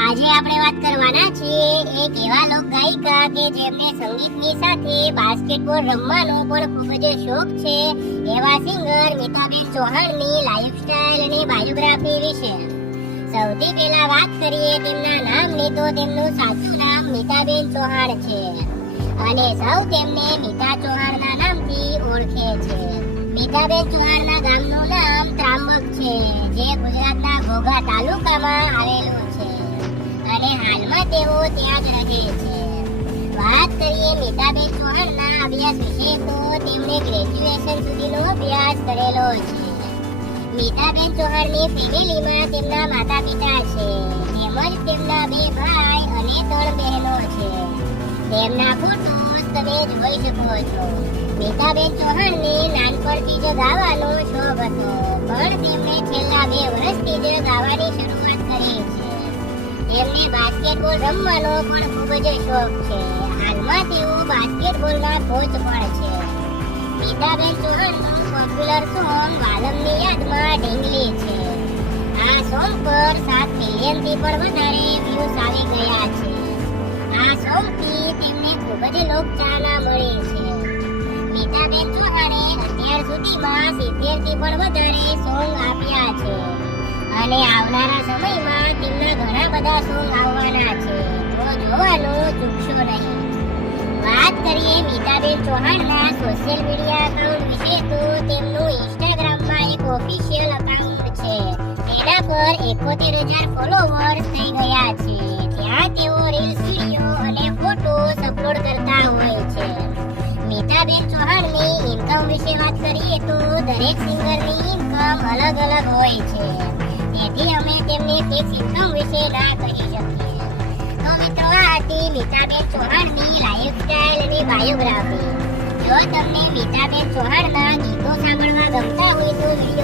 આજે આપણે વાત કરવાના છીએ એક એવા લોક ગાયિકા કે જેમને સંગીતની સાથે બાસ્કેટબોલ રમવાનો પણ ખૂબ જ શોખ છે એવા સિંગર મિતાબેન ચૌહાણની લાઈફસ્ટાઈલ અને બાયોગ્રાફી વિશે. સૌથી પહેલા વાત કરીએ તેમના નામની તો તેમનું સાચું નામ મિતાબેન ચૌહાણ છે અને સૌ તેમને મિતા ચૌહાણના નામથી ઓળખે છે. મિતાબેન ચૌહાણના ગામનું નામ ત્રાંબક છે જે ગુજરાતના ઘોઘા તાલુકામાં આવેલું છે અને હાલમાં તેઓ ત્યાં જ રહે છે. વાત કરીએ મિતાબેન ચૌહાણના અભ્યાસ વિશે તો તેમણે ગ્રેજ્યુએશન સુધીનો અભ્યાસ કરેલો છે. મિતાબેન ચૌહાણની ફેમિલીમાં તેમના માતા પિતા છે તેમજ તેમના 2 ભાઈ અને 3 બહેનો છે. તેમના ફોટોસ તમે જોઈ શકો છો. મિતાબેન ચૌહાણને નાનપણથી જ ગાવાનો શોખ હતો પણ તેમણે છેલ્લા 2 વર્ષથી જ ગાવાની શરૂઆત કરી છે. તેમને બાસ્કેટબોલ રમવાનો પણ ખૂબ જ શોખ છે. હાલમાં તેઓ બાસ્કેટબોલના કોચ પણ છે. મિતાબેન ચૌહાણનું પોપ્યુલર સોંગ વાલમની યાદમાં ઢીંગલી છે. આ સોંગ પર 7 મિલિયનથી પણ વધારે વ્યૂઝ આવી ગયા છે. આ સોંગથી તેમને ખૂબ જ લોકચાહના મળી છે. મિતાબેન ચૌહાણે અત્યાર સુધીમાં 70થી પણ વધારે સોંગ આપ્યા છે અને આવનારા સમયમાં તેમના ઘણા બધા સોંગ આવવાના છે તો જોવાનું ચૂકશો નહીં. વાત કરીએ મિતાબેન ચૌહાણના સોશિયલ મીડિયા અકાઉન્ટ વિશે તો તેમનું ઇન્સ્ટાગ્રામમાં એક ઓફિશિયલ અકાઉન્ટ છે. તેના પર 71,000 ફોલોવર્સ થઈ ગયા છે. ત્યાં તેઓ રીલ્સ, વિડીયો અને ફોટોસ અપલોડ કરતા હોય છે. મિતાબેન ચૌહાણની ઇન્કમ વિશે વાત કરીએ તો દરેક સિંગરની ઇન્કમ અલગ અલગ હોય છે તેથી અમે તેમને ફિક્સ ઇન્કમ વિશે ના કહી શકીએ. તો મિત્રો આ હતી મિતાબેન ચૌહાણની લાઈફસ્ટાઈલ અને બાયોગ્રાફી. જો તમને મિતાબેન ચૌહાણના ગીતો સાંભળવા ગમતા હોય તો વિડીયો